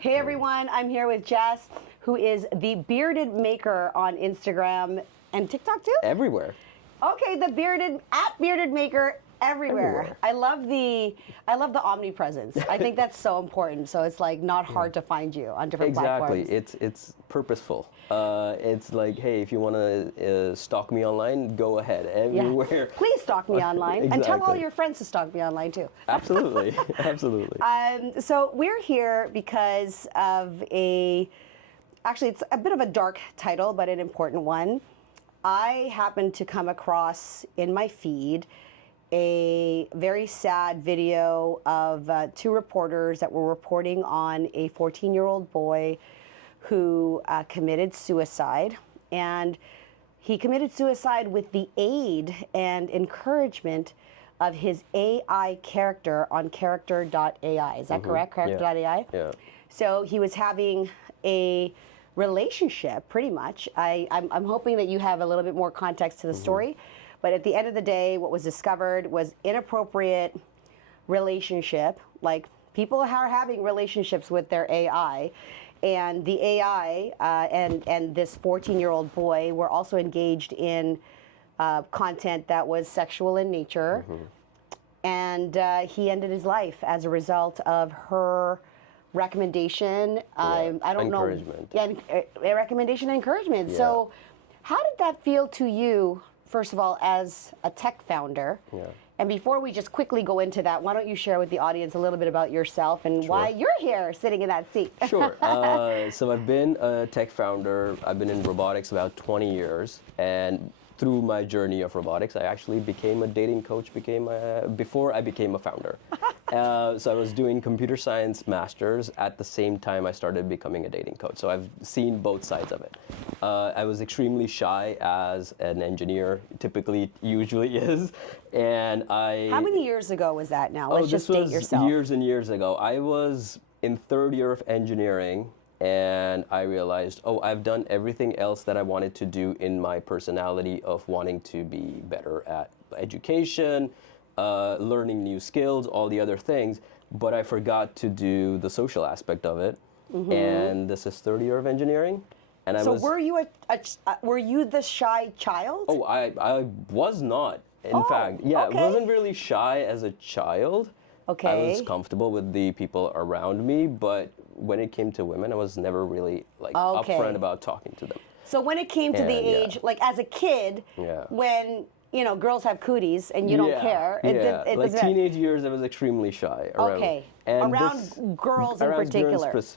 Hey everyone, I'm here with Jess, who is the bearded maker on Instagram and TikTok too? Everywhere. Okay, the bearded maker everywhere. I love the omnipresence. I think that's so important. So it's like not hard to find you on different platforms. Exactly. It's purposeful. It's like, hey, if you want to stalk me online, go ahead. Everywhere. Yeah. Please stalk me online. Exactly. And tell all your friends to stalk me online too. Absolutely. Absolutely. So we're here because of actually it's a bit of a dark title, but an important one. I happened to come across in my feed a very sad video of two reporters that were reporting on a 14-year-old boy who committed suicide. And he committed suicide with the aid and encouragement of his AI character on character.ai. Is that correct? Character.ai? Yeah. So he was having a relationship, pretty much. I'm hoping that you have a little bit more context to the story. But at the end of the day, what was discovered was inappropriate relationship. Like, people are having relationships with their AI. And the AI and this 14-year-old boy were also engaged in content that was sexual in nature. And he ended his life as a result of her recommendation. I don't encouragement. know. Yeah, a recommendation and encouragement. Yeah. So how did that feel to you, first of all, as a tech founder? Yeah. And before we just quickly go into that, why don't you share with the audience a little bit about yourself and why you're here sitting in that seat? Sure. So I've been a tech founder. I've been in robotics about 20 years. And through my journey of robotics, I actually became a dating coach before I became a founder. So I was doing computer science masters at the same time I started becoming a dating coach. So I've seen both sides of it. I was extremely shy as an engineer, usually is. And How many years ago was that now? Let's just this date was yourself. years and years ago. I was in third year of engineering, and I realized, I've done everything else that I wanted to do in my personality of wanting to be better at education, learning new skills, all the other things, but I forgot to do the social aspect of it. And this is third year of engineering. And Were you the shy child? Oh, I was not. In fact, I wasn't really shy as a child. Okay. I was comfortable with the people around me, but when it came to women, I was never really upfront about talking to them. So when it came to the age, like as a kid, when girls have cooties and you don't care, like teenage years, I was extremely shy. Around girls in particular. Girls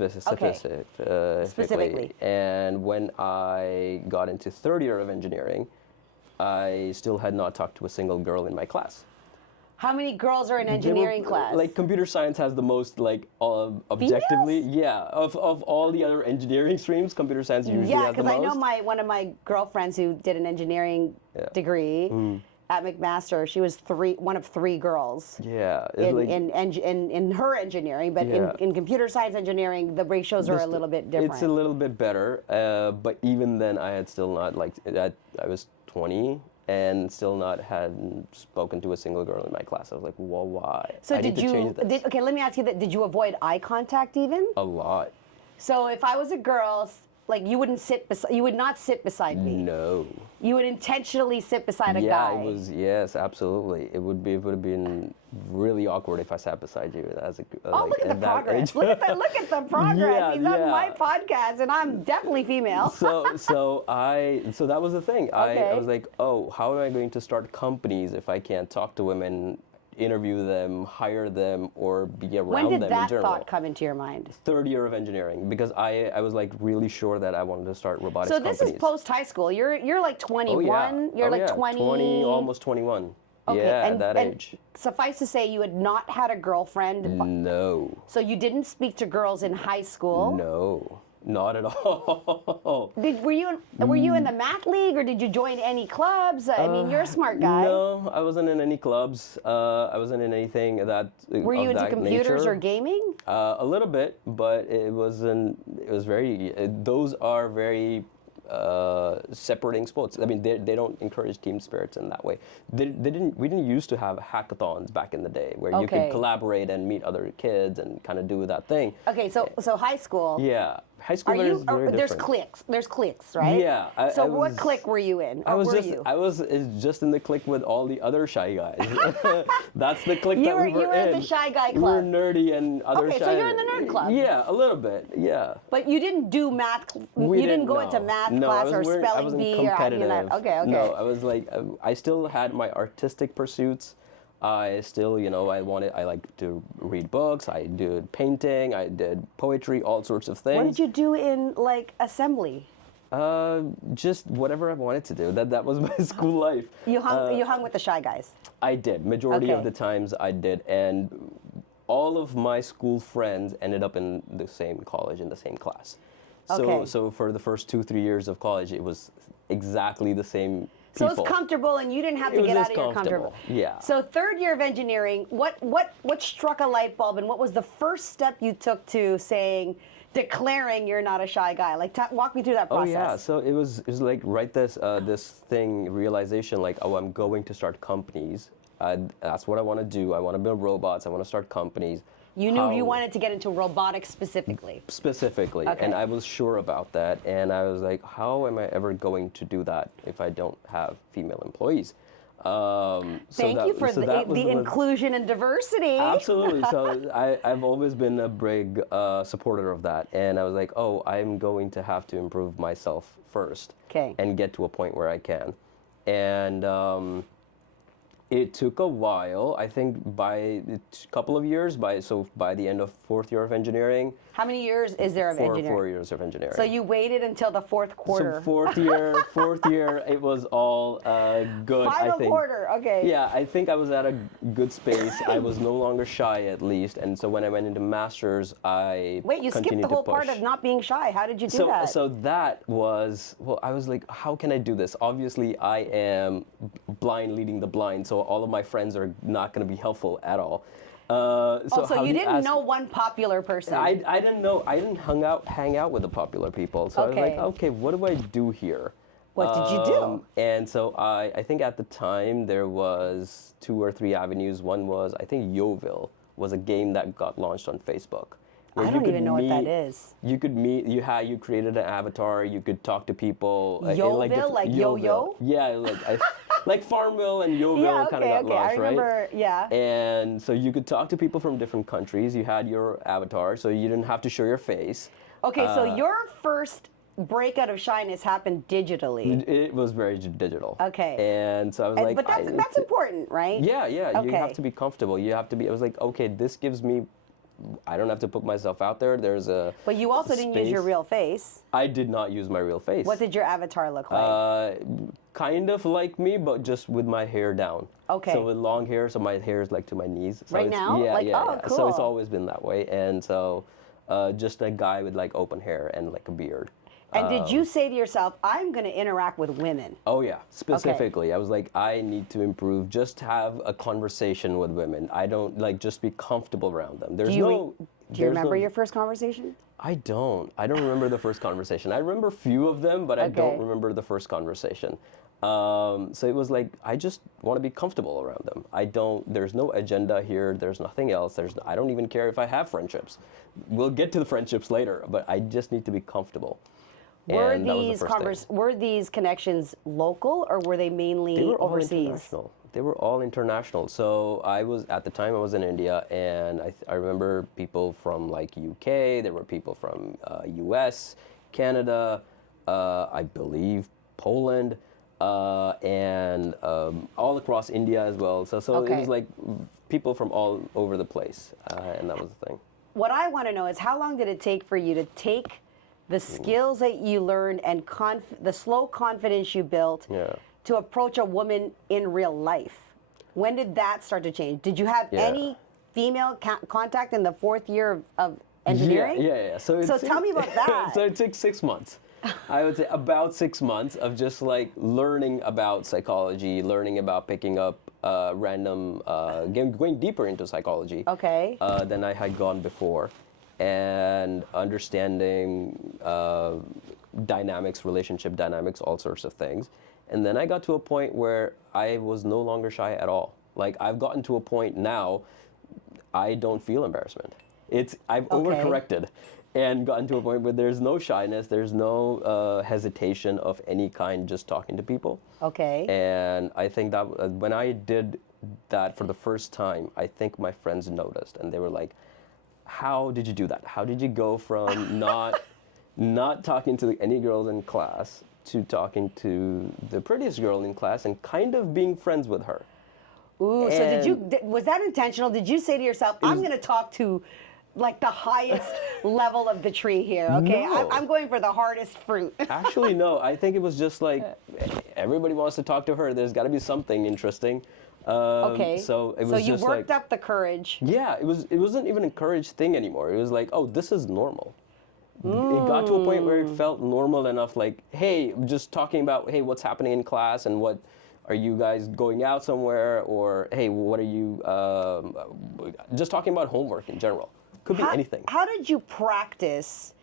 specifically. And when I got into third year of engineering, I still had not talked to a single girl in my class. How many girls are in engineering class? Like computer science has the most objectively. Females? Yeah, of all the other engineering streams, computer science usually has the most. Yeah, because I know one of my girlfriends who did an engineering degree at McMaster. She was one of three girls. Yeah. In her engineering, but in computer science engineering, the ratios are a little bit different. It's a little bit better, but even then, I had still not I was 20. And still hadn't spoken to a single girl in my class. I was like, well, why? So I need to change this. Okay, let me ask you that. Did you avoid eye contact even? A lot. So if I was a girl, like you would not sit beside me. No. You would intentionally sit beside a guy. Yes, absolutely. It would have been really awkward if I sat beside you as a look at the progress. Look at the progress. He's on my podcast and I'm definitely female. So that was the thing. Okay. I was like, how am I going to start companies if I can't talk to women, interview them, hire them, or be around them in general? When did that thought come into your mind? Third year of engineering, because I was like really sure that I wanted to start robotics companies. So this is post high school. You're like 21. You're like 20. 20, almost 21. Okay. Yeah, that age. Suffice to say, you had not had a girlfriend. No. So you didn't speak to girls in high school. No. Not at all. Were you in the math league, or did you join any clubs? I mean, you're a smart guy. No, I wasn't in any clubs. I wasn't in anything that. Were you into computers or gaming? A little bit, but it wasn't. It was very. Those are very separating sports. I mean, they don't encourage team spirits in that way. We didn't used to have hackathons back in the day where you Okay. could collaborate and meet other kids and kind of do that thing. Okay, so high school. Yeah, high school Are is you? very There's different. cliques. There's cliques, right? Yeah, So I what was- clique were you in? Or I was were just you? I was just in the clique with all the other shy guys. That's the clique You that were- we were you were in. in the shy guy We were club. nerdy and other Okay, shy. so you're in the nerd club. Yeah, a little bit. Yeah. But you didn't do math. We You didn't go no. into math No, class or I spelling wasn't bee or competitive. Okay, okay. No, I was like, I still had my artistic pursuits. I still, I liked to read books. I did painting. I did poetry, all sorts of things. What did you do in like assembly? Just whatever I wanted to do. That was my school life. You hung with the shy guys. I did. Majority of Okay. the times I did, and all of my school friends ended up in the same college, in the same class. Okay. So for the first 2-3 years of college, it was exactly the same So people. it's comfortable, and you didn't have It to was get out just of your comfortable. comfortable, yeah. So third year of engineering, what struck a light bulb, and what was the first step you took to declaring you're not a shy guy? Like, walk me through that Oh process. yeah, so it was like this thing, realization, like, oh, I'm going to start companies. That's what I want to do. I want to build robots. I want to start companies. You knew you How- wanted to get into robotics specifically. Specifically, Okay. and I was sure about that, and I was like, how am I ever going to do that if I don't have female employees? Thank you for the inclusion and diversity. Absolutely. So I've always been a big supporter of that, and I was like, oh, I'm going to have to improve myself first, Okay. and get to a point where I can, and it took a while. I think by a couple of years, by the end of fourth year of engineering. How many years is there of engineering? 4 years of engineering. So you waited until the fourth quarter. So fourth year, it was all good. Final I think. quarter, okay. Yeah, I think I was at a good space. I was no longer shy, at least, and so when I went into masters, I Wait, you skipped continued the whole to part push. of not being shy. How did you do So that? so that was, well, I was like, how can I do this? Obviously, I am blind leading the blind, so all of my friends are not going to be helpful at all. So how you do didn't ask- know one popular person. I didn't know. I didn't hang out with the popular people. So I was Okay. like, okay, what do I do here? What did you do? And so I think at the time there was 2 or 3 avenues. One was, I think Yoville was a game that got launched on Facebook. where I you don't could even know what that meet- is. You could meet. You created an avatar. You could talk to people. in, Yoville, different- like yo-yo? Yeah, like Farmville and Yoville Yeah, kind okay, of got okay. I launched, right? remember, yeah. And so you could talk to people from different countries. You had your avatar, so you didn't have to show your face. Okay, so your first breakout of shyness happened digitally. It was very digital. Okay. And so I was like, But that's important, right? Yeah, yeah. You Okay. have to be comfortable. You have to be. I was like, okay, this gives me. I don't have to put myself out there. There's a. But you also didn't use your space. real face. I did not use my real face. What did your avatar look like? Kind of like me, but just with my hair down. Okay. So with long hair, so my hair is like to my knees. So Right it's- now? Yeah, Like, yeah, oh, yeah. So it's cool. always been that way, and so just a guy with like open hair and like a beard. And did you say to yourself, I'm going to interact with women? Oh yeah, specifically. I was like, I need to improve. Just have a conversation with women. I don't like just be comfortable around them. There's Do you, no. do you there's remember no- your first conversation? I don't. I don't remember the first conversation. I remember a few of them, but I don't Okay. remember the first conversation. So it was like, I just want to be comfortable around them. I don't, there's no agenda here. There's nothing else. I don't even care if I have friendships. We'll get to the friendships later, but I just need to be comfortable. Were And that was the first thing. were these connections local, or were they mainly They were all overseas? international. They were all international. So at the time I was in India, and I remember people from like UK. There were people from US, Canada, I believe Poland, and all across India as well. So it Okay. was like people from all over the place, and that was the thing. What I want to know is how long did it take for you to take the skills that you learned and the slow confidence you built Yeah. to approach a woman in real life? When did that start to change? Did you have Yeah. any female contact in the fourth year of engineering? Yeah. So tell me about that. So it took 6 months. I would say about 6 months of just like learning about psychology, learning about picking up random, going deeper into psychology. Okay. Than I had gone before, and understanding dynamics, relationship dynamics, all sorts of things. And then I got to a point where I was no longer shy at all. Like, I've gotten to a point now, I don't feel embarrassment. I've overcorrected and gotten to a point where there's no shyness, there's no hesitation of any kind just talking to people. Okay. And I think that when I did that for the first time, I think my friends noticed, and they were like, how did you do that? How did you go from not talking to any girls in class to talking to the prettiest girl in class and kind of being friends with her? Ooh, so was that intentional? Did you say to yourself, I'm going to talk to like the highest level of the tree here, okay? No. I'm going for the hardest fruit. Actually, no. I think it was just like, everybody wants to talk to her. There's got to be something interesting. Okay. So it was so you just worked like, up the courage. Yeah, it wasn't even an encouraged thing anymore. It was like, oh, this is normal. It got to a point where it felt normal enough, like, hey, just talking about, hey, what's happening in class, and what are you guys going out somewhere, or hey, what are you just talking about homework in general. Could be anything. How did you practice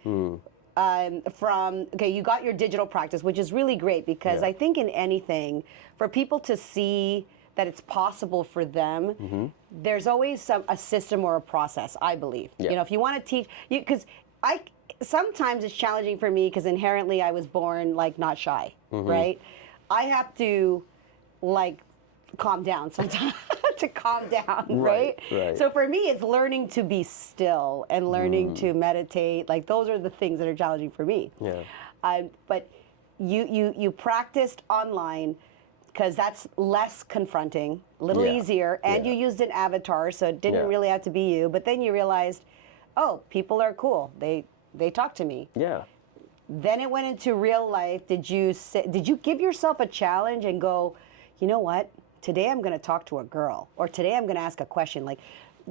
okay, you got your digital practice, which is really great, because I think in anything, for people to see that it's possible for them, there's always a system or a process, I believe. You know, if you want to teach, because sometimes it's challenging for me because inherently I was born like not shy, right? I have to like calm down sometimes to calm down, right? So for me, it's learning to be still and learning to meditate. Like, those are the things that are challenging for me. But you practiced online because that's less confronting, a little easier, and you used an avatar, so it didn't really have to be you. But then you realized, oh, people are cool. They talk to me. Then it went into real life. Did you give yourself a challenge and go, you know what? Today I'm going to talk to a girl, or today I'm going to ask a question. Like,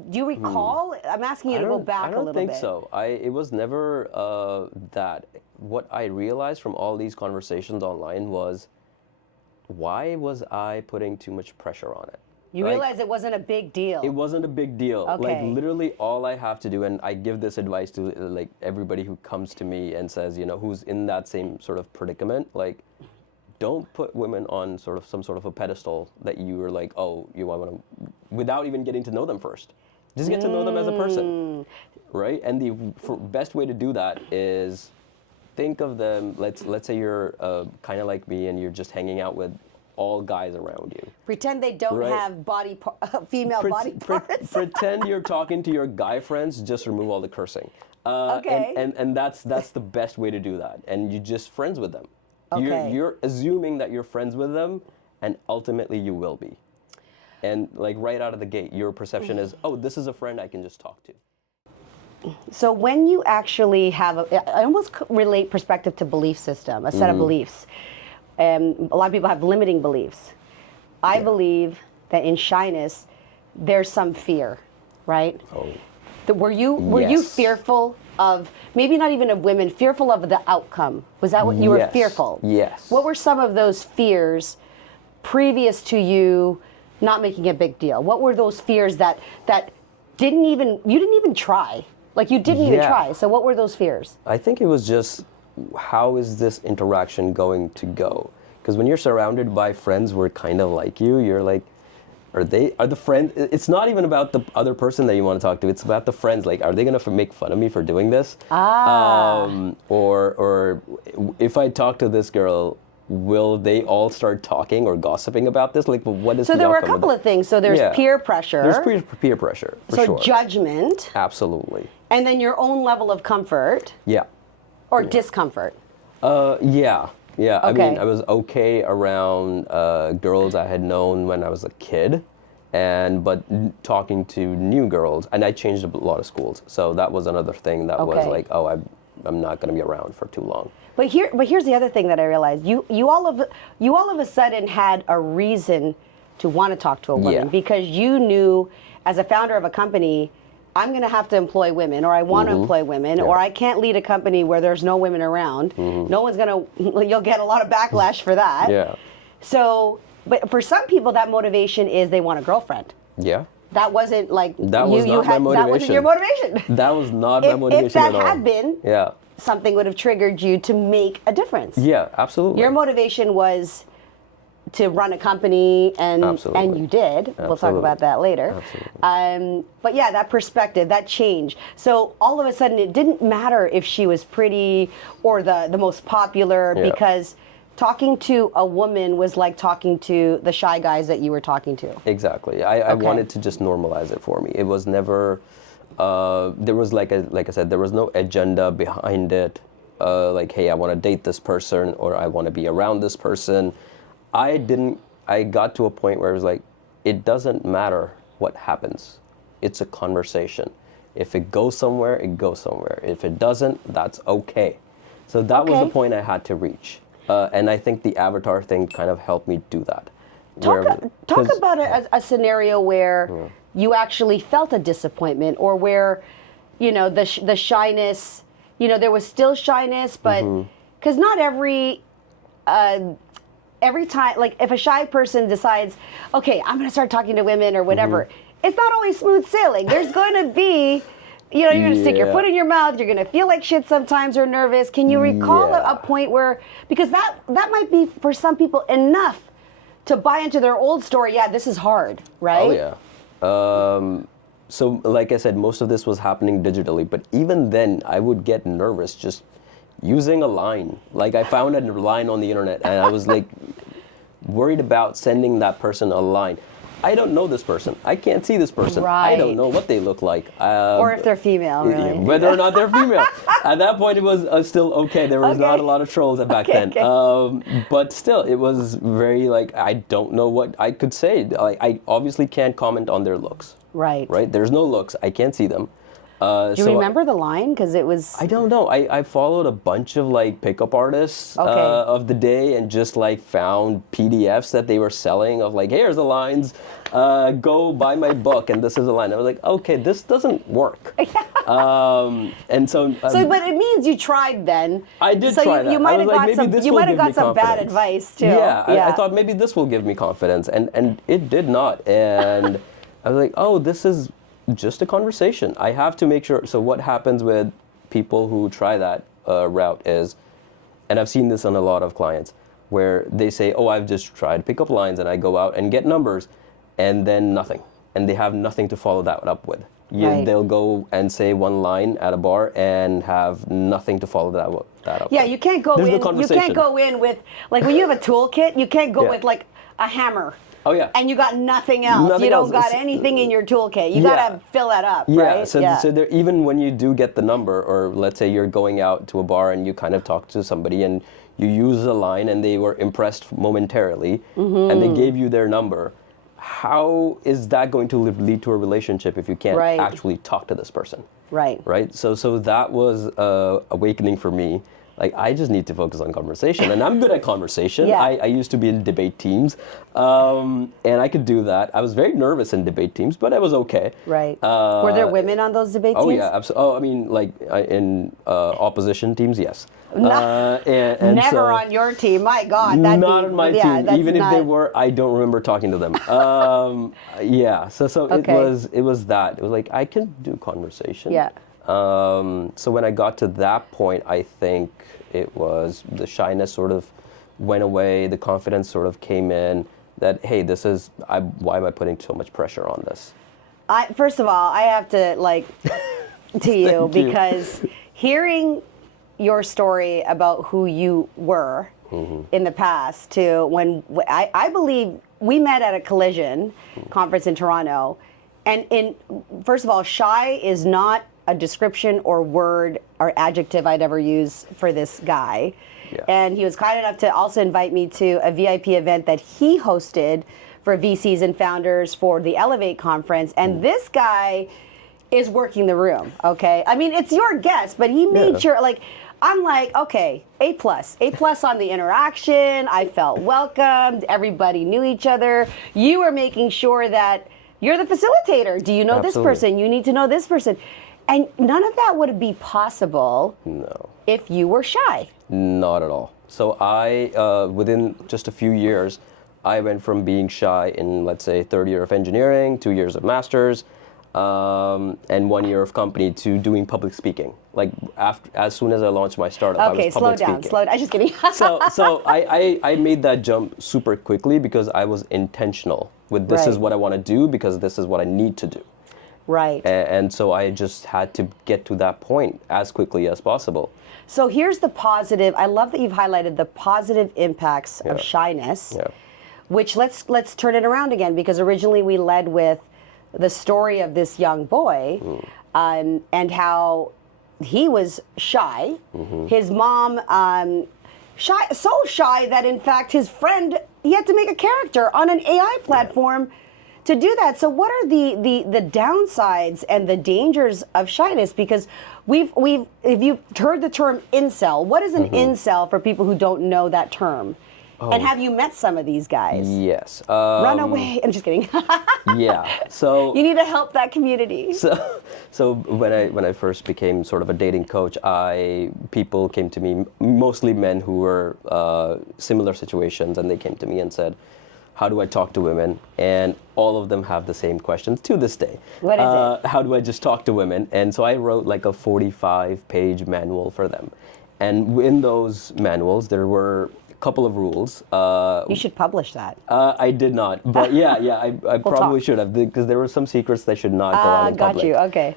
do you recall? I'm asking you to go back a little bit. I don't think so. It was never that. What I realized from all these conversations online was, why was I putting too much pressure on it? You realized it wasn't a big deal. It wasn't a big deal. Okay. Like, literally all I have to do, and I give this advice to like everybody who comes to me and says, you know, who's in that same sort of predicament, like, don't put women on some sort of a pedestal that you are like, oh, you want to, without even getting to know them first. Just get to know them as a person, right? And the best way to do that is think of them. Let's say you're kind of like me, and you're just hanging out with all guys around you. Pretend they don't have female body parts. Pretend you're talking to your guy friends. Just remove all the cursing. Okay. And that's the best way to do that. And you're just friends with them. Okay. You're assuming that you're friends with them, and ultimately you will be. And like right out of the gate, your perception is, oh, this is a friend I can just talk to. So when you actually have, I almost relate perspective to belief system, a set of beliefs. A lot of people have limiting beliefs. I believe that in shyness, there's some fear, right? Oh. Were you fearful of, maybe not even of women, fearful of the outcome? Was that what you were fearful? Yes. What were some of those fears previous to you not making a big deal? What were those fears that you didn't even try? Like, you didn't even try. So what were those fears? I think it was just, how is this interaction going to go? Because when you're surrounded by friends who are kind of like you're like, are the friends? It's not even about the other person that you want to talk to. It's about the friends. Like, are they going to make fun of me for doing this? Or if I talk to this girl, will they all start talking or gossiping about this? Like, what is? So there were a couple of things. So there's peer pressure. There's peer pressure, for sure. So judgment. Absolutely. And then your own level of comfort. Yeah. Or discomfort. Yeah. Okay. I mean, I was okay around girls I had known when I was a kid, but talking to new girls, and I changed a lot of schools, so that was another thing that was like, oh, I'm not going to be around for too long. But here's the other thing that I realized: you all of a sudden had a reason to want to talk to a woman because you knew, as a founder of a company, I'm going to have to employ women, or I want to employ women, or I can't lead a company where there's no women around. No one's going to, you'll get a lot of backlash for that. So, but for some people, that motivation is they want a girlfriend. That wasn't like, that was not my motivation. That wasn't your motivation. That was not my motivation at all. If that had been, something would have triggered you to make a difference. Yeah, absolutely. Your motivation was to run a company, and Absolutely. you did. We'll talk Absolutely. about that later. But yeah, that perspective, that change. So all of a sudden, it didn't matter if she was pretty or the most popular, Yeah. because talking to a woman was like talking to the shy guys that you were talking to. Exactly. I wanted to just normalize it for me. It was never. There was like I said, there was no agenda behind it. Like, hey, I want to date this person, or I want to be around this person. I got to a point where it was like, it doesn't matter what happens. It's a conversation. If it goes somewhere, it goes somewhere. If it doesn't, that's okay. So that was the point I had to reach. And I think the avatar thing kind of helped me do that. Talk about a scenario where you actually felt a disappointment, or where, you know, the shyness, you know, there was still shyness, but because not every time, like if a shy person decides, okay, I'm going to start talking to women or whatever, it's not always smooth sailing. There's going to be, you know, you're going to stick your foot in your mouth. You're going to feel like shit sometimes, or nervous. Can you recall a point where, because that might be for some people enough to buy into their old story. Yeah, this is hard, right? Oh yeah. So like I said, most of this was happening digitally, but even then I would get nervous just using a line. Like, I found a line on the internet, and I was like worried about sending that person a line. I don't know this person. I can't see this person. I don't know what they look like. Or if they're female, really. Whether or not they're female. At that point, it was still okay. There was not a lot of trolls back then. But still, it was very like, I don't know what I could say. Like, I obviously can't comment on their looks. Right. Right? There's no looks. I can't see them. Do you remember the line? Because it was... I don't know. I followed a bunch of like pickup artists of the day, and just like found PDFs that they were selling of like, here's the lines, go buy my book, and this is a line. I was like, okay, this doesn't work. And so... but it means you tried then. I did try that. You might have got some bad advice too. Yeah, I thought maybe this will give me confidence, and it did not. And I was like, oh, this is just a conversation. I have to make sure. So what happens with people who try that route is, and I've seen this on a lot of clients, where they say, oh, I've just tried pickup lines, and I go out and get numbers, and then nothing. And they have nothing to follow that up with. They'll go and say one line at a bar and have nothing to follow that up. Yeah, you can't go There's in. no conversation. You can't go in with, like, when you have a toolkit, you can't go with like a hammer. Oh yeah. And you got nothing else. You don't got anything in your toolkit. You gotta fill that up, right? So there, even when you do get the number, or let's say you're going out to a bar and you kind of talk to somebody and you use a line and they were impressed momentarily, and they gave you their number, how is that going to lead to a relationship if you can't actually talk to this person? Right. Right. So that was awakening for me. Like, I just need to focus on conversation, and I'm good at conversation. I used to be in debate teams, and I could do that. I was very nervous in debate teams, but I was okay. Right. Were there women on those debate teams? Oh yeah, absolutely. Oh, I mean, like in opposition teams, yes. And never on your team. My God, not on my team. Even if they were, I don't remember talking to them. Yeah. So it was that. It was like, I can do conversation. Yeah. So when I got to that point, I think it was the shyness sort of went away. The confidence sort of came in that, hey, why am I putting so much pressure on this? First of all, I have to to you, because hearing your story about who you were in the past to when I believe we met at a Collision conference in Toronto, and first of all, shy is not a description or word or adjective I'd ever use for this guy. Yeah. And he was kind enough to also invite me to a VIP event that he hosted for VCs and founders for the Elevate conference. And this guy is working the room, okay? I mean, it's your guess, but he made sure, like, I'm like, okay, A+. A+ on the interaction. I felt welcomed. Everybody knew each other. You were making sure that you're the facilitator. Do you know this person? You need to know this person. And none of that would be possible if you were shy. Not at all. So I, within just a few years, I went from being shy in, let's say, third year of engineering, 2 years of master's. and 1 year of company to doing public speaking. Like as soon as I launched my startup, I Okay, was slow public down, speaking. slow down. I'm just kidding. So I made that jump super quickly because I was intentional with this is Right. what I want to do because this is what I need to do. Right. And so I just had to get to that point as quickly as possible. So here's the positive. I love that you've highlighted the positive impacts of shyness, Yeah. which let's turn it around again, because originally we led with the story of this young boy and how he was shy. His mom so shy that in fact his friend, he had to make a character on an AI platform to do that. So what are the downsides and the dangers of shyness? Because we've if you've heard the term incel, what is an incel for people who don't know that term? And have you met some of these guys? Yes. Run away. I'm just kidding. Yeah. So You need to help that community. So when I first became sort of a dating coach, people came to me, mostly men who were similar situations, and they came to me and said, "How do I talk to women?" And all of them have the same questions to this day. What is it? How do I just talk to women? And so I wrote like a 45-page manual for them. And in those manuals, there were a couple of rules. You should publish that. I did not, but yeah, I probably talk. should have, because there were some secrets that should not go out in Got public. you. Okay.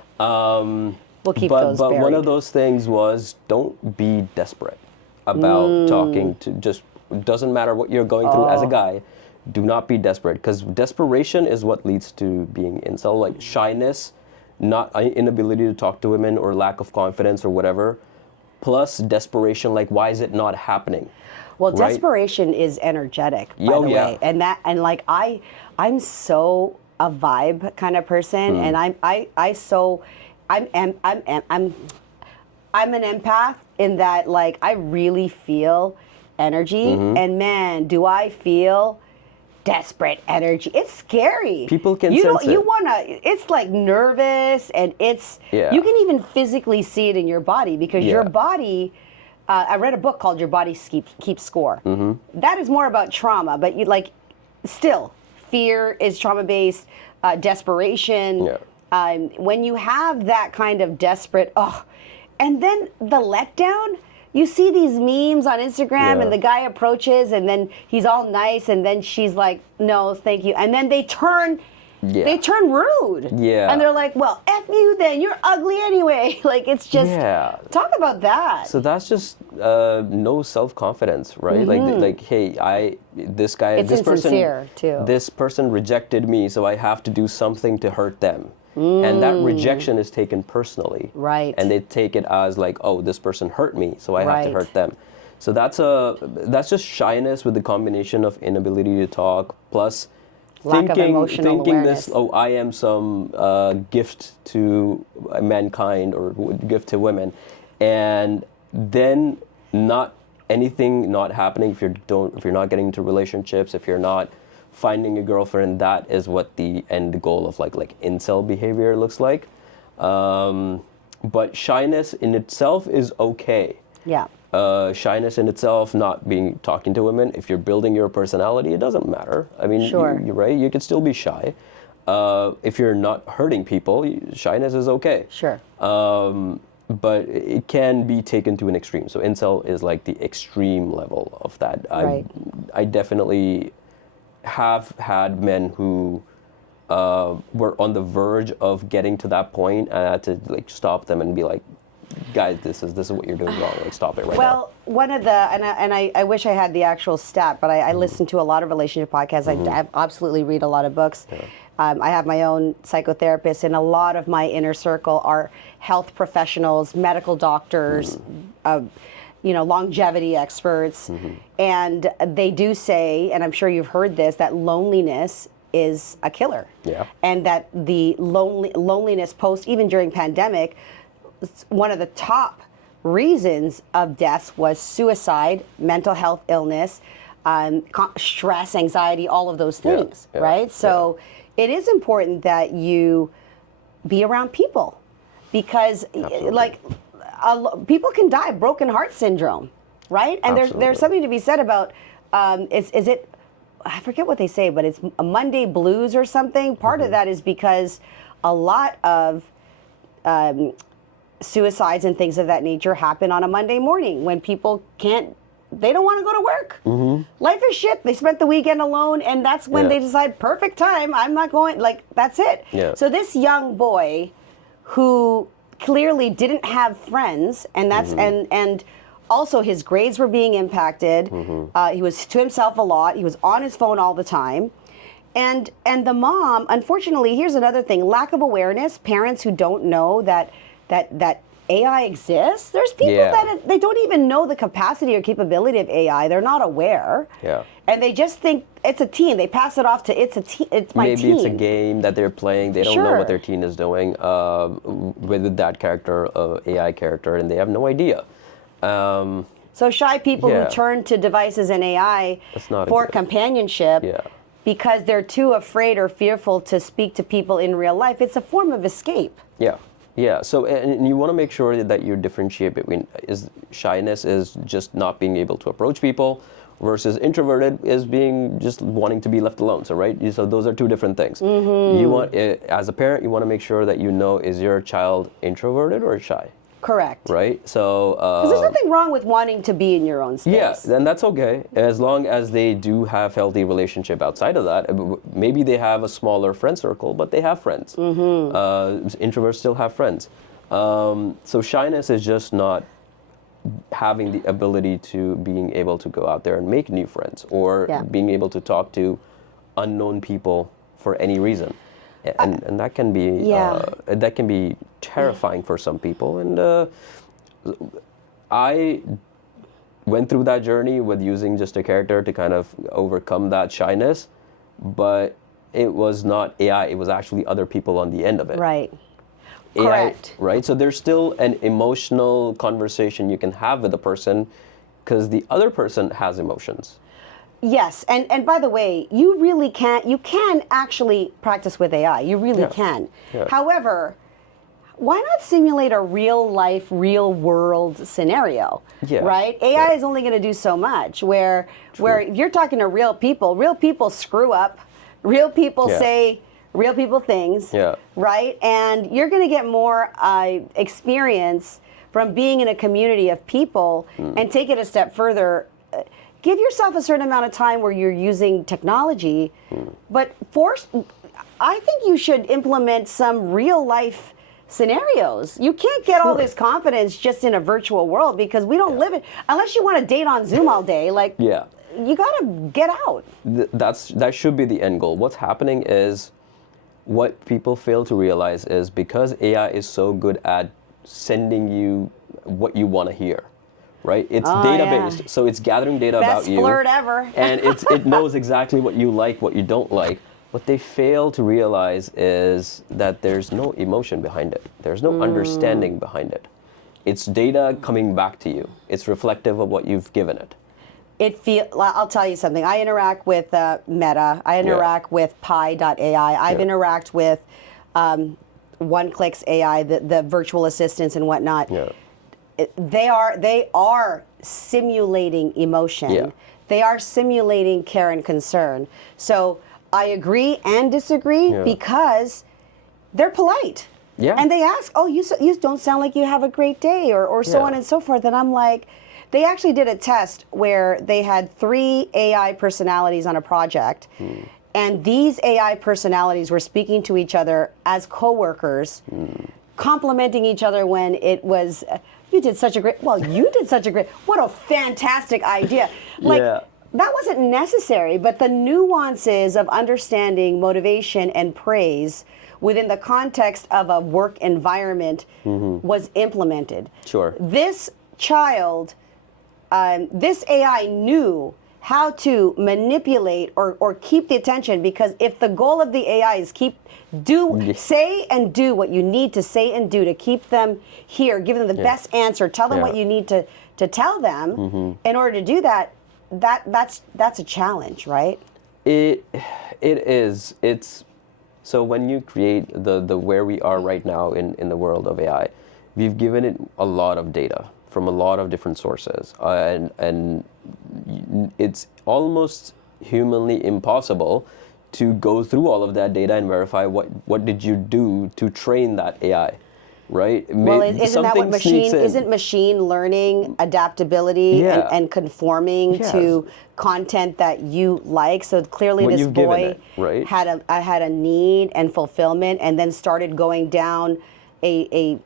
We'll keep But those one buried. of those things was, don't be desperate about talking to, just doesn't matter what you're going through as a guy. Do not be desperate, because desperation is what leads to being incel. Like shyness, not inability to talk to women, or lack of confidence or whatever, plus desperation, like why is it not happening? Well, right? desperation is energetic, by Oh, the yeah. way, and like I'm so a vibe kind of person, and I'm an empath in that, like, I really feel energy, and man, do I feel desperate energy. It's scary. People can you sense you it. wanna, it's like nervous, and it's Yeah. you can even physically see it in your body, because your Yeah. body, I read a book called Your Body Keeps Score. That is more about trauma, but you, like, still, fear is trauma based, desperation. Yeah. When you have that kind of desperate, and then the letdown. You see these memes on Instagram, Yeah. and the guy approaches, and then he's all nice, and then she's like, "No, thank you," and then they turn rude. Yeah. And they're like, "Well, F you then, you're ugly anyway." Like, it's just, Yeah. talk about that. So that's just no self-confidence, right? Like, hey, this guy, It's this person, insincere, too. this person rejected me, so I have to do something to hurt them. And that rejection is taken personally. Right. And they take it as like, oh, this person hurt me, so I have to Right. hurt them. So that's just shyness with the combination of inability to talk plus Lack of emotional thinking awareness. this, oh, I am some gift to mankind, or gift to women, and then anything not happening if you're not getting into relationships, if you're not finding a girlfriend. That is what the end goal of like incel behavior looks like. But shyness in itself is okay. Yeah. Shyness in itself, not talking to women, if you're building your personality, it doesn't matter. I mean, Sure. you're right, you could still be shy. If you're not hurting people, shyness is okay. Sure. But it can be taken to an extreme. So incel is like the extreme level of that. Right. I definitely have had men who were on the verge of getting to that point, and I had to like stop them and be like, guys, this is what you're doing wrong. Like, stop it right now. Well, one of the, and I wish I had the actual stat, but I listen to a lot of relationship podcasts. I absolutely read a lot of books. I have my own psychotherapist, and a lot of my inner circle are health professionals, medical doctors, longevity experts. And they do say, and I'm sure you've heard this, that loneliness is a killer. Yeah. And that the loneliness post, even during pandemic, one of the top reasons of deaths was suicide, mental health illness, stress, anxiety, all of those things, Yeah. right? So it is important that you be around people, because like people can die of broken heart syndrome, right? And there's something to be said about, is it, I forget what they say, but it's a Monday blues or something. Part of that is because a lot of suicides and things of that nature happen on a Monday morning when people they don't want to go to work. Life is shit. They spent the weekend alone, and that's when they decide, perfect time, I'm not going, like, that's it. Yeah. So this young boy who clearly didn't have friends, and that's, and also his grades were being impacted. He was to himself a lot. He was on his phone all the time. And the mom, unfortunately, here's another thing, lack of awareness, parents who don't know that AI exists. There's people that they don't even know the capacity or capability of AI. They're not aware. Yeah. And they just think it's a teen. They pass it off to it's my teen. Maybe it's a game that they're playing. They don't know what their teen is doing with that character, AI character, and they have no idea. So shy people who turn to devices and AI for companionship because they're too afraid or fearful to speak to people in real life, it's a form of escape. Yeah. Yeah, so and you want to make sure that you differentiate between shyness is just not being able to approach people versus introverted is being just wanting to be left alone. So so those are two different things. You want, as a parent, you want to make sure that you know, is your child introverted or shy? Correct. Right? So because there's nothing wrong with wanting to be in your own space. Yeah, and that's okay, as long as they do have healthy relationship outside of that. Maybe they have a smaller friend circle, but they have friends. Introverts still have friends. So shyness is just not having the ability to being able to go out there and make new friends, or being able to talk to unknown people for any reason. And that can be terrifying for some people. And I went through that journey with using just a character to kind of overcome that shyness, but it was not AI. It was actually other people on the end of it. Right. AI, Correct. Right. So there's still an emotional conversation you can have with a person because the other person has emotions. Yes, and by the way, you really can actually practice with AI. You really can. Yeah. However, why not simulate a real life, real world scenario? Yeah. Right? AI is only going to do so much. Where if you're talking to real people screw up, real people say real people things. Yeah. Right? And you're going to get more experience from being in a community of people, and take it a step further. Give yourself a certain amount of time where you're using technology, but I think you should implement some real life scenarios. You can't get all this confidence just in a virtual world, because we don't live it, unless you want to date on Zoom all day, like you gotta get out. That should be the end goal. What's happening is, what people fail to realize is, because AI is so good at sending you what you want to hear. Right? It's data-based, so it's gathering data about you. Best flirt ever. And it knows exactly what you like, what you don't like. What they fail to realize is that there's no emotion behind it. There's no understanding behind it. It's data coming back to you. It's reflective of what you've given it. I'll tell you something. I interact with Meta. I interact with Pi.ai. I've interacted with OneClick's AI, the virtual assistants and whatnot. Yeah. They are simulating emotion. Yeah. They are simulating care and concern. So I agree and disagree because they're polite. Yeah. And they ask, oh, you don't sound like you have a great day, or so on and so forth. And I'm like, they actually did a test where they had 3 AI personalities on a project. And these AI personalities were speaking to each other as coworkers, complimenting each other when it was, you did such a great, what a fantastic idea. That wasn't necessary, but the nuances of understanding motivation and praise within the context of a work environment was implemented. Sure. This child, this AI knew how to manipulate or keep the attention, because if the goal of the AI is say and do what you need to say and do to keep them here, give them the best answer, tell them what you need to tell them, in order to do that, that's a challenge, right? It is. It's so when you create the where we are right now in the world of AI, we've given it a lot of data from a lot of different sources, and it's almost humanly impossible to go through all of that data and verify what did you do to train that AI, right? Well, isn't that what isn't machine learning adaptability and conforming to content that you like? So clearly this boy had a need and fulfillment, and then started going down a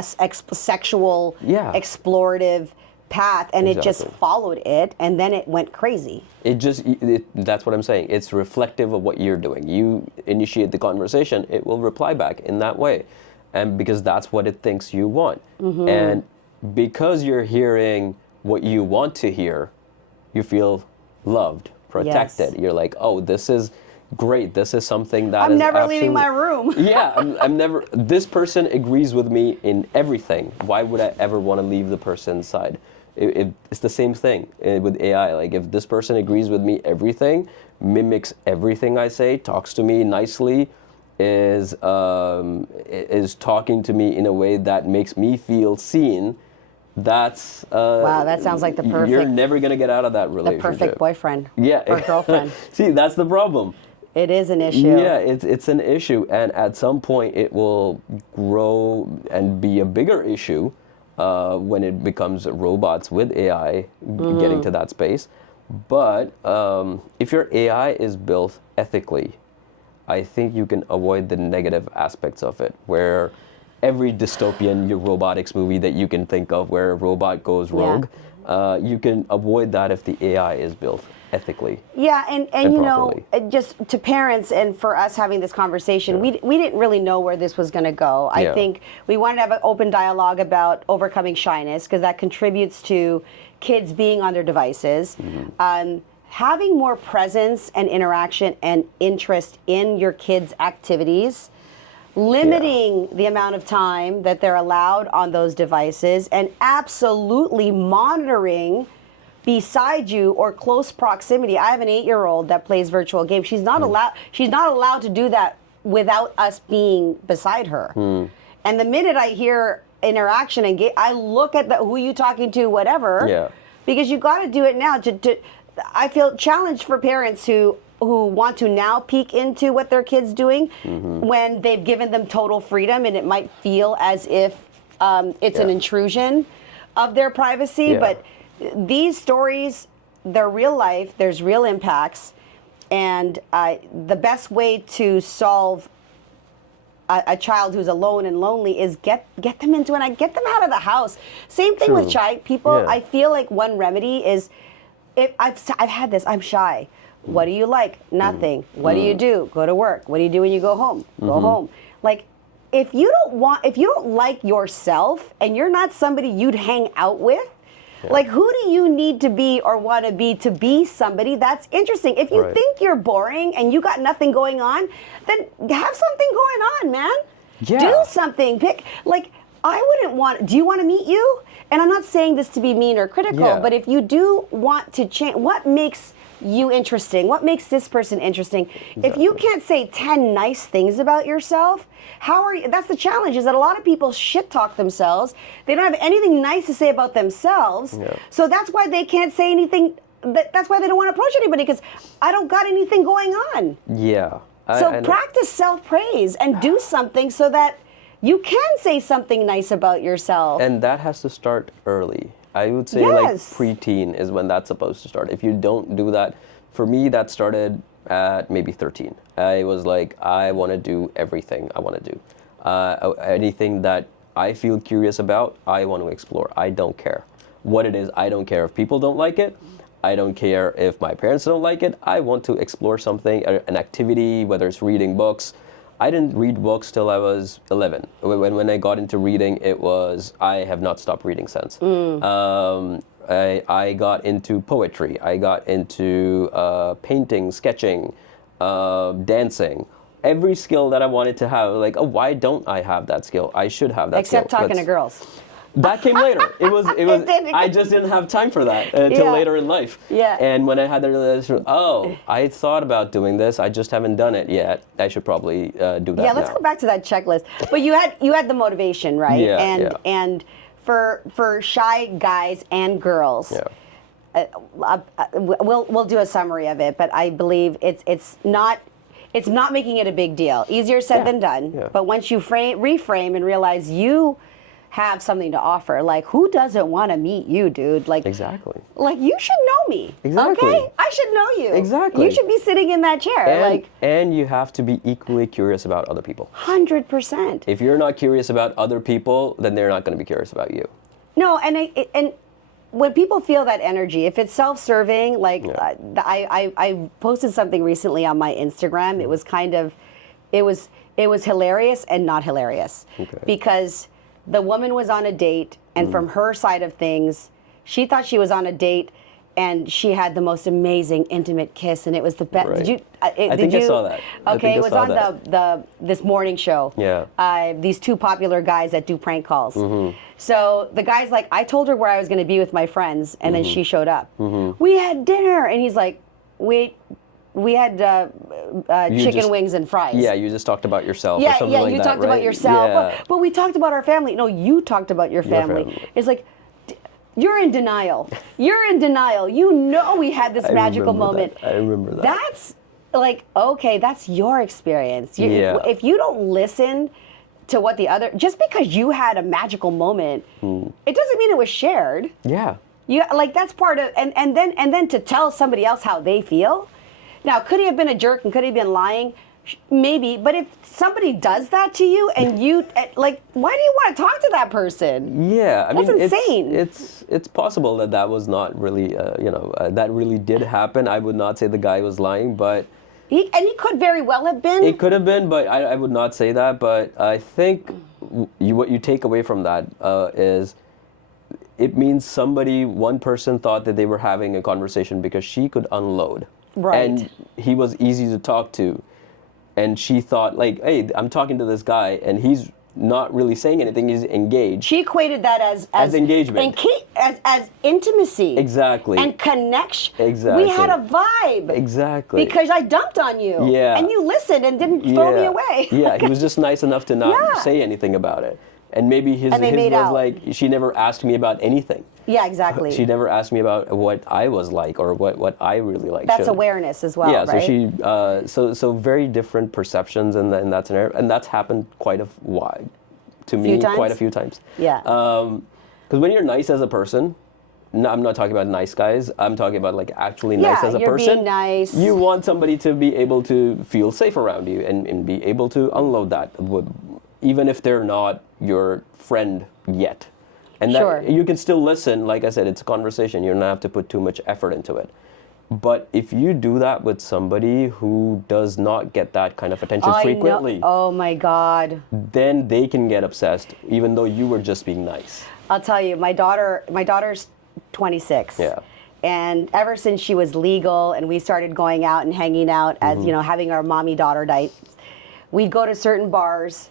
sexual explorative path, and it just followed it, and then it went crazy. That's what I'm saying. It's reflective of what you're doing. You initiate the conversation, it will reply back in that way. And because that's what it thinks you want. And because you're hearing what you want to hear, you feel loved, protected. You're like, oh, this is great. This is something that I'm never leaving my room. I'm never, this person agrees with me in everything. Why would I ever want to leave the person's side? It's the same thing with AI. Like, if this person agrees with me everything, mimics everything I say, talks to me nicely, is talking to me in a way that makes me feel seen, that's wow, that sounds like the perfect, you're never going to get out of that relationship. The perfect boyfriend or girlfriend. See, that's the problem. It is an issue. Yeah, it's an issue, and at some point it will grow and be a bigger issue when it becomes robots with AI getting to that space. But if your AI is built ethically, I think you can avoid the negative aspects of it, where every dystopian robotics movie that you can think of where a robot goes rogue, you can avoid that if the AI is built ethically. Yeah, and you know, just to parents and for us having this conversation, we didn't really know where this was going to go. I think we wanted to have an open dialogue about overcoming shyness, because that contributes to kids being on their devices. Having more presence and interaction and interest in your kids' activities, limiting the amount of time that they're allowed on those devices, and absolutely monitoring beside you or close proximity. I have an 8-year-old that plays virtual games. She's not allowed to do that without us being beside her. And the minute I hear interaction and I look at who you talking to, whatever, because you got to do it now. I feel challenged for parents who want to now peek into what their kid's doing when they've given them total freedom, and it might feel as if it's an intrusion of their privacy. But these stories, they're real life, there's real impacts, and the best way to solve a child who's alone and lonely is get them into it, get them out of the house. Same thing with shy people. I feel like one remedy is, I've had this, I'm shy. What do you like? Nothing. What do you do? Go to work. What do you do when you go home? Go home. Like, if you don't like yourself and you're not somebody you'd hang out with, like, who do you need to be or want to be somebody that's interesting? If you think you're boring and you got nothing going on, then have something going on, man. Do something. Do you want to meet you? And I'm not saying this to be mean or critical, but if you do want to change, what makes you interesting? What makes this person interesting? If you can't say 10 nice things about yourself, how are you? That's the challenge, is that a lot of people shit talk themselves. They don't have anything nice to say about themselves. So that's why they can't say anything. That's why they don't want to approach anybody, because I don't got anything going on. So practice self-praise and do something so that you can say something nice about yourself. And that has to start early. I would say like preteen is when that's supposed to start. If you don't do that, for me, that started at maybe 13. I was like, I want to do everything I want to do. Anything that I feel curious about, I want to explore. I don't care what it is. I don't care if people don't like it. I don't care if my parents don't like it. I want to explore something, an activity, whether it's reading books. I didn't read books till I was 11. When I got into reading, I have not stopped reading since. I got into poetry. I got into painting, sketching, dancing. Every skill that I wanted to have, like, oh, why don't I have that skill? I should have that skill. Except talking to girls. That came later. It was. I just didn't have time for that until later in life. And when I had the realization, oh, I thought about doing this. I just haven't done it yet. I should probably do that. Let's go back to that checklist. But you had the motivation, right? And for shy guys and girls, we'll do a summary of it. But I believe it's not it's not making it a big deal. Easier said than done. Yeah. But once you reframe and realize you have something to offer, like who doesn't want to meet you, dude? Like Exactly. Like you should know me. Exactly. Okay? I should know you. Exactly. You should be sitting in that chair. And you have to be equally curious about other people. 100%. If you're not curious about other people, then they're not going to be curious about you. No, and when people feel that energy, if it's self-serving, like I posted something recently on my Instagram. It was kind of, it was hilarious and not hilarious, because the woman was on a date, and from her side of things, she thought she was on a date, and she had the most amazing intimate kiss, and it was the best. Right. Did you? I think I saw that. Okay, it was on this morning show. Yeah. These two popular guys that do prank calls. So the guy's like, I told her where I was going to be with my friends, and then she showed up. We had dinner, and he's like, we had chicken wings and fries. Yeah, you just talked about yourself. Yeah, or something like you that, talked right? about yourself. Yeah. But we talked about our family. No, you talked about your family. It's like, you're in denial. You're in denial. You know we had this magical moment. I remember that. That's like, okay, that's your experience. If you don't listen to what the other, just because you had a magical moment, it doesn't mean it was shared. Yeah. Like that's part of, and then to tell somebody else how they feel. Now, could he have been a jerk and could he have been lying? Maybe, but if somebody does that to you and you, like, why do you want to talk to that person? Yeah, I That's mean, insane. It's possible that was not really, that really did happen. I would not say the guy was lying, but He could very well have been. it could have been, but I would not say that. But I think what you take away from that is it means one person thought that they were having a conversation because she could unload. Right. And he was easy to talk to. And she thought, like, hey, I'm talking to this guy, and he's not really saying anything. He's engaged. She equated that as engagement. As intimacy. Exactly. And connection. Exactly. We had a vibe. Exactly. Because I dumped on you. Yeah. And you listened and didn't throw me away. Yeah, he was just nice enough to not say anything about it. And maybe his was like, she never asked me about anything. Yeah, exactly. She never asked me about what I was like or what I really like. That's awareness as well, yeah, right? So very different perceptions in that scenario, and that's happened quite a few times. Yeah. Because when you're nice as a person, no, I'm not talking about nice guys. I'm talking about like actually nice as a person. Yeah, you're being nice. You want somebody to be able to feel safe around you and be able to unload that, even if they're not your friend yet. And that you can still listen. Like I said, it's a conversation. You don't have to put too much effort into it. But if you do that with somebody who does not get that kind of attention frequently, oh my God, then they can get obsessed, even though you were just being nice. I'll tell you, my daughter's 26. Yeah. And ever since she was legal and we started going out and hanging out as, having our mommy-daughter nights, we'd go to certain bars,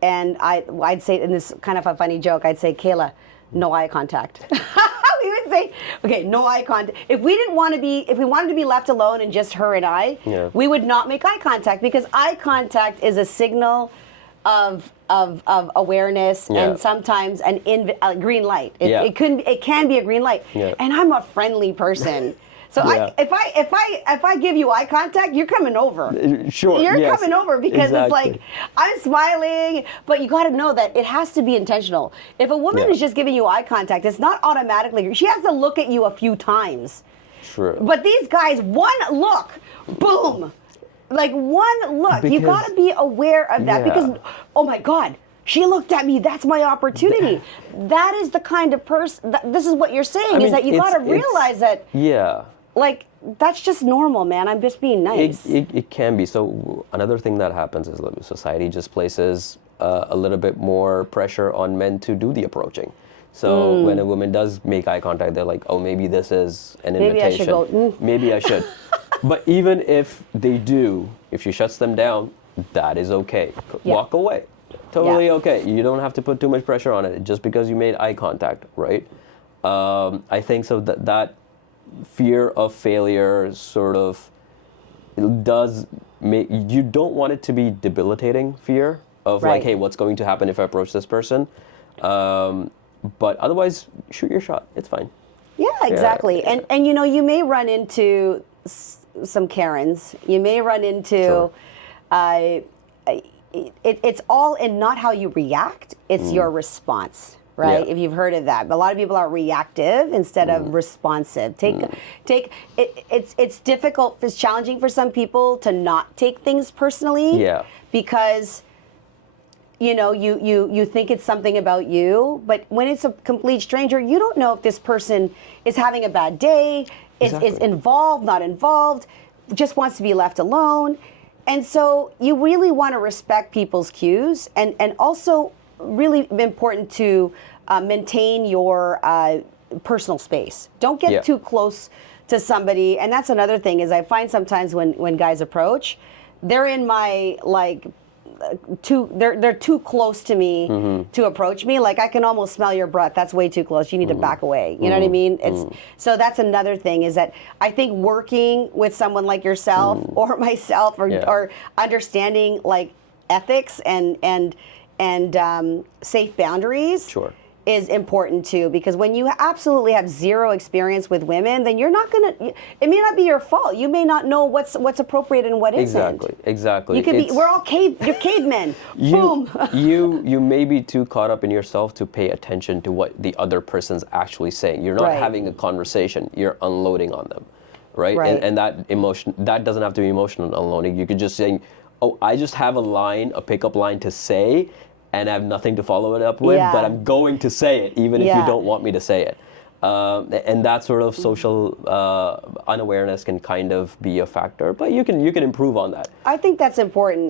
and I'd say, and this kind of a funny joke, I'd say, Kayla, no eye contact. We would say, okay, no eye contact. If we wanted to be left alone and just her and I, we would not make eye contact, because eye contact is a signal of awareness and sometimes a green light. It can be a green light. Yeah. And I'm a friendly person. So if I give you eye contact, you're coming over. Sure. You're coming over because it's like I'm smiling, but you got to know that it has to be intentional. If a woman is just giving you eye contact, it's not automatically. She has to look at you a few times. True. But these guys, one look, boom, like one look. You got to be aware of that because, oh my God, she looked at me. That's my opportunity. That is the kind of person. This is what you're saying, is that you got to realize that. Yeah. Like, that's just normal, man. I'm just being nice. It can be. So another thing that happens is society just places a little bit more pressure on men to do the approaching. So when a woman does make eye contact, they're like, oh, maybe this is an invitation. Maybe I should go, Maybe I should. But even if they do, if she shuts them down, that is okay. Walk away. Totally okay. You don't have to put too much pressure on it just because you made eye contact, right? I think so that fear of failure sort of does make, you don't want it to be debilitating fear of like, hey, what's going to happen if I approach this person? But otherwise, shoot your shot. It's fine. Yeah, exactly. Yeah. And you may run into some Karens. You may run into it's all in not how you react, it's your response, right? Yeah. If you've heard of that. But a lot of people are reactive instead of responsive. It's difficult, it's challenging for some people to not take things personally. Yeah. Because you think it's something about you, but when it's a complete stranger, you don't know if this person is having a bad day, is involved, not involved, just wants to be left alone. And so you really want to respect people's cues, and also really important to maintain your personal space. Don't get too close to somebody. And that's another thing is I find sometimes when guys approach, they're in my they're too close to me to approach me. Like I can almost smell your breath. That's way too close. You need to back away. You know what I mean? So that's another thing is that I think working with someone like yourself or myself or understanding like ethics and safe boundaries is important too, because when you absolutely have zero experience with women, then you're not gonna. It may not be your fault. You may not know what's appropriate and what isn't. Exactly. You could be. We're all you're cavemen. Boom. You may be too caught up in yourself to pay attention to what the other person's actually saying. You're not having a conversation. You're unloading on them, right? And that emotion, that doesn't have to be emotional unloading. You could just saying, oh, I just have a pickup line to say, and I have nothing to follow it up with, but I'm going to say it, even if you don't want me to say it. And that sort of social unawareness can kind of be a factor, but you can improve on that. I think that's important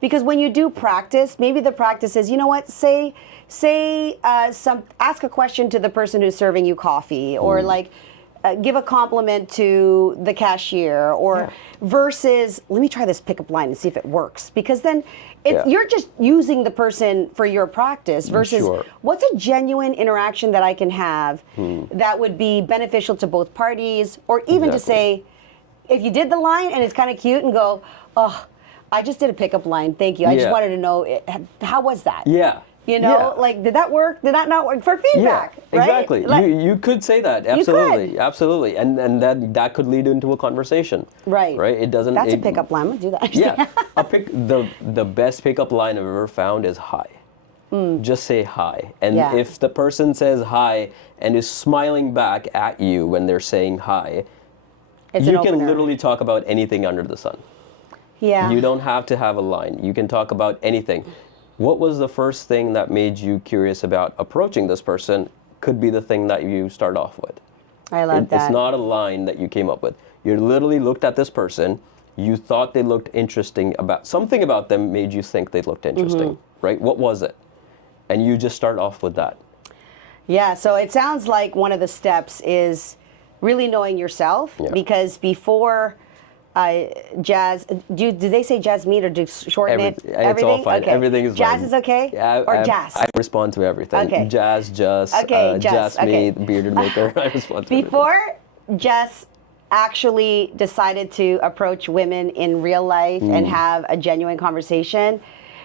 because when you do practice, maybe the practice is, you know what, ask a question to the person who's serving you coffee, or give a compliment to the cashier, or versus let me try this pickup line and see if it works, because then you're just using the person for your practice versus what's a genuine interaction that I can have that would be beneficial to both parties, or even to say, if you did the line and it's kind of cute and go, oh, I just did a pickup line, thank you. I just wanted to know, how was that? You know, did that work? Did that not work? For feedback, right? Exactly. You could say that. Absolutely. Absolutely. And that could lead into a conversation. Right. It doesn't. That's a pickup line. I'm gonna do that. The best pickup line I've ever found is hi. Just say hi. And if the person says hi and is smiling back at you when they're saying hi, you can literally talk about anything under the sun. You don't have to have a line. You can talk about anything. What was the first thing that made you curious about approaching this person? Could be the thing that you start off with. I love that. It's not a line that you came up with. You literally looked at this person, you thought they looked interesting, something about them made you think they looked interesting, right? What was it? And you just start off with that. Yeah, so it sounds like one of the steps is really knowing yourself, because before Jazz, do they say Jazz meet or do shorten it? Everything? It's all fine. Okay. Everything is Jazz fine. Is okay? Or Jazz? I respond to everything. Okay. Jazz, Jess, Jess, me, Bearded Maker. I respond to everything. Before Jess actually decided to approach women in real life and have a genuine conversation,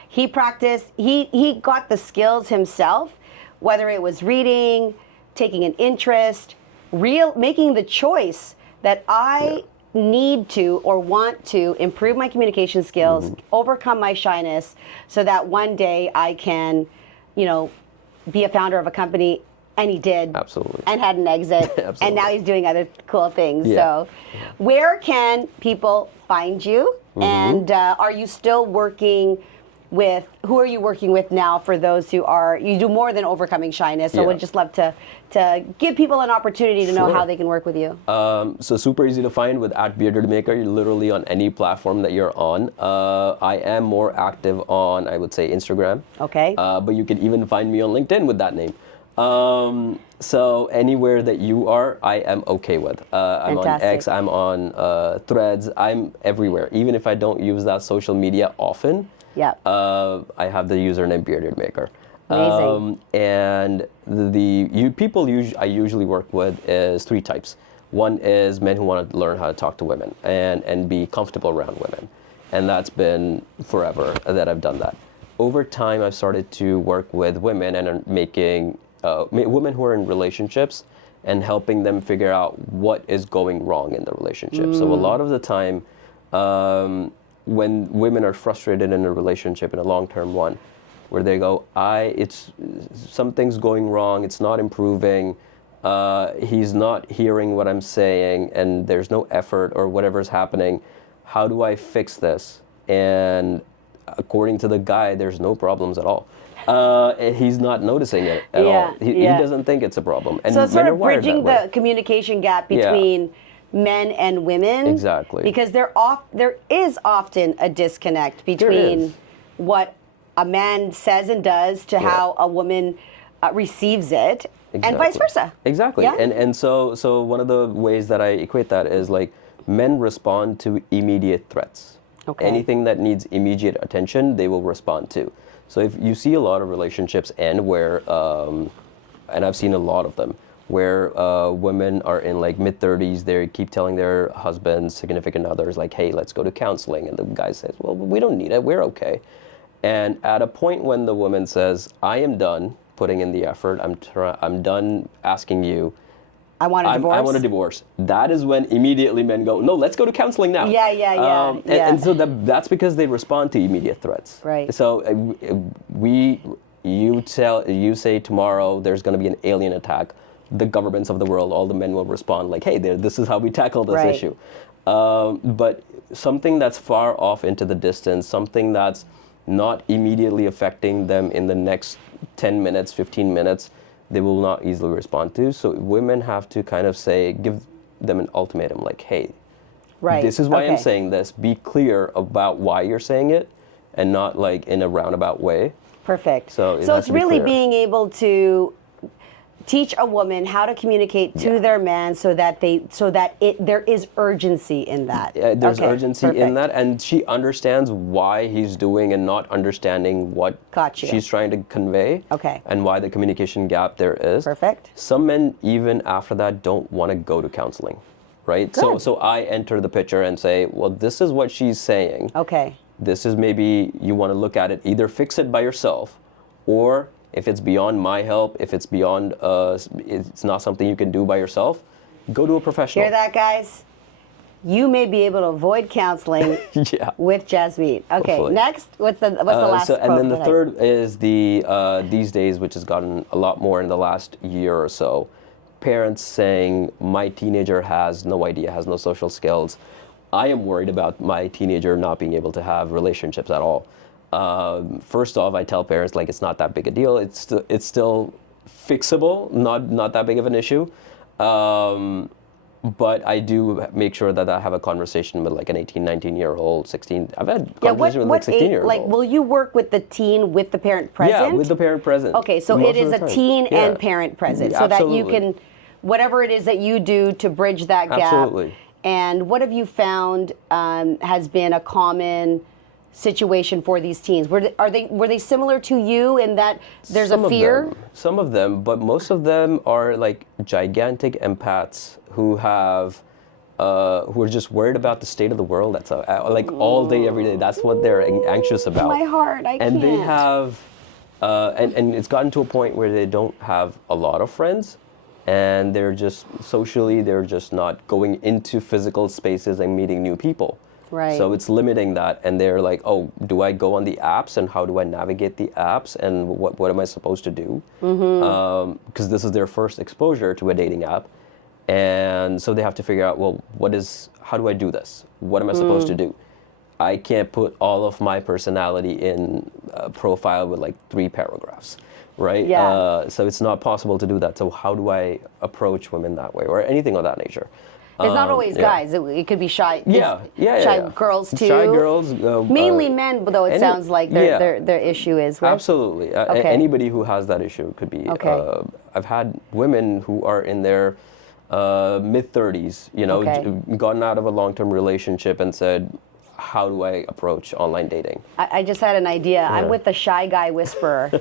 he practiced, he got the skills himself, whether it was reading, taking an interest, making the choice that I need to or want to improve my communication skills, overcome my shyness, so that one day I can, be a founder of a company. And he did. Absolutely. And had an exit. And now he's doing other cool things. So where can people find you? And are you still working with, who are you working with now for those who are, you do more than overcoming shyness, so we'd just love to give people an opportunity to know how they can work with you. So super easy to find with @BeardedMaker. You're literally on any platform that you're on. I am more active on, I would say, Instagram. Okay. But you can even find me on LinkedIn with that name. So anywhere that you are, I am okay with. I'm on X, I'm on Threads, I'm everywhere. Even if I don't use that social media often, I have the username Bearded Maker. Amazing. And people I usually work with is 3 types. One is men who want to learn how to talk to women and be comfortable around women. And that's been forever that I've done that. Over time, I've started to work with women and are making women who are in relationships and helping them figure out what is going wrong in the relationship. So a lot of the time, when women are frustrated in a relationship, in a long-term one, where they go, something's going wrong, it's not improving, he's not hearing what I'm saying, and there's no effort or whatever's happening. How do I fix this? And according to the guy, there's no problems at all. He's not noticing it at all. He doesn't think it's a problem. And so it's sort men of are wired bridging that the communication gap between men and women. Exactly. Because there is often a disconnect between what a man says and does to how a woman receives it, and vice versa. Exactly. Yeah? And so one of the ways that I equate that is like men respond to immediate threats. Okay. Anything that needs immediate attention, they will respond to. So if you see a lot of relationships end where, and I've seen a lot of them, where women are in like mid-30s, they keep telling their husbands, significant others, like, hey, let's go to counseling. And the guy says, well, we don't need it, we're okay. And at a point when the woman says, I am done putting in the effort, I'm done asking you, I want a divorce. I want a divorce. That is when immediately men go, no, let's go to counseling now. And so that's because they respond to immediate threats. Right. So you say tomorrow there's going to be an alien attack. The governments of the world, all the men will respond like, hey, this is how we tackle this issue. But something that's far off into the distance, something that's not immediately affecting them in the next 10 minutes, 15 minutes, they will not easily respond to. So women have to kind of give them an ultimatum, like, hey, this is why I'm saying this. Be clear about why you're saying it, and not like in a roundabout way. Perfect. So it's really being able to teach a woman how to communicate to their man so that there is urgency in that. There's urgency in that, and she understands why he's doing and not understanding what she's trying to convey. Okay. And why the communication gap there is. Perfect. Some men, even after that, don't want to go to counseling, right? Good. So I enter the picture and say, well, this is what she's saying. Okay. This is maybe you want to look at it, either fix it by yourself, or if it's beyond my help, if it's beyond, it's not something you can do by yourself, go to a professional. Hear that, guys? You may be able to avoid counseling with Jasmeet. Okay, hopefully. Next, what's the last quote? And then the third is these days, which has gotten a lot more in the last year or so, parents saying, my teenager has no idea, has no social skills. I am worried about my teenager not being able to have relationships at all. First off, I tell parents, like, it's not that big a deal. It's still fixable, not that big of an issue. But I do make sure that I have a conversation with like an 18, 19-year-old, 16. I've had conversations with like 16-year-old. Like, will you work with the teen with the parent present? Yeah, with the parent present. Okay, so it is a teen and parent present, so that you can, whatever it is that you do to bridge that gap. Absolutely. And what have you found has been a common situation for these teens? Were they similar to you in that there's a fear? Some of them, but most of them are like gigantic empaths who have who are just worried about the state of the world. That's like all day, every day. That's what they're anxious about. My heart, I can't. And they have, and it's gotten to a point where they don't have a lot of friends, and they're just socially, they're just not going into physical spaces and meeting new people. Right. So it's limiting that, and they're like, oh, do I go on the apps, and how do I navigate the apps, and what am I supposed to do? Because this is their first exposure to a dating app, and so they have to figure out, well, how do I do this? What am I supposed to do? I can't put all of my personality in a profile with like 3 paragraphs, right? Yeah. So it's not possible to do that. So how do I approach women that way, or anything of that nature? It's not always guys. It could be shy. Shy girls too. Shy girls. Mainly men, though. It sounds like their issue is with. Absolutely. Anybody who has that issue could be. Okay. I've had women who are in their mid-30s, gotten out of a long-term relationship and said, how do I approach online dating? I just had an idea. Yeah. I'm with the shy guy whisperer.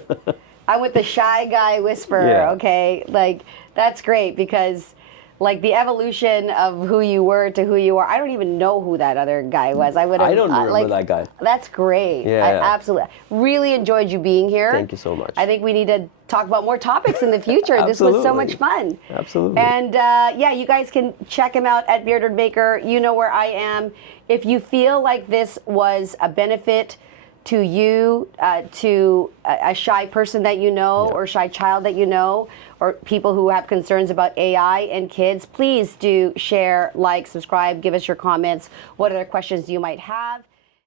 I'm with the shy guy whisperer. Yeah. Okay, like that's great because like the evolution of who you were to who you are. I don't even know who that other guy was. I don't remember that guy. That's great. Yeah. Absolutely. Really enjoyed you being here. Thank you so much. I think we need to talk about more topics in the future. This was so much fun. Absolutely. And yeah, you guys can check him out at Bearded Maker. You know where I am. If you feel like this was a benefit to you, to a shy person that you know, or shy child that you know, or people who have concerns about AI and kids, please do share, like, subscribe, give us your comments, what other questions you might have.